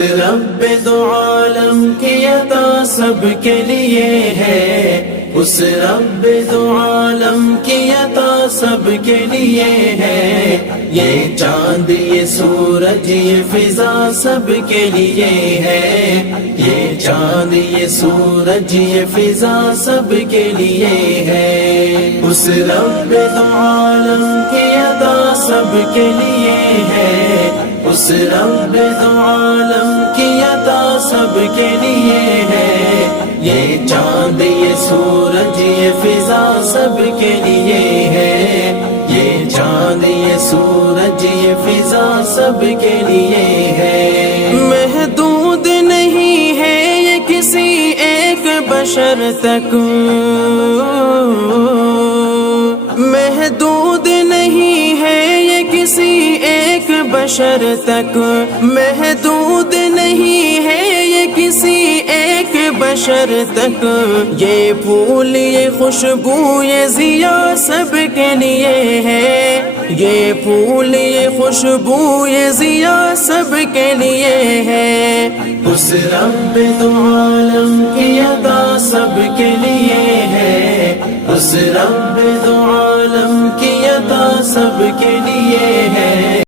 رب دو عالم کی عطا سب کے لیے ہے، اس رب دو عالم کی عطا سب کے لیے ہے، یہ چاند یہ سورج یہ فضا سب کے لیے ہے، یہ چاند یہ سورج یہ فضا سب کے لیے ہے، اس رب دو عالم کی عطا سب کے لیے ہے، اس رب دو عالم کی عطا سب کے لیے ہے، یہ چاند یہ سورج یہ فضا سب کے لیے ہے، یہ چاند یہ سورج یہ فضا سب کے لیے ہے، محدود نہیں ہے یہ کسی ایک بشر تک، محدود نہیں ہے یہ کسی ایک بشر تک، محدود نہیں ہے یہ کسی ایک بشر تک، یہ پھول یہ خوشبو یہ ضیا سب کے لیے ہے، یہ پھول یہ خوشبو یہ ضیا سب کے لیے ہے، اس رب دو عالم کی عطا سب کے لیے ہے، اس رب دو عالم کی عطا سب کے لیے ہے۔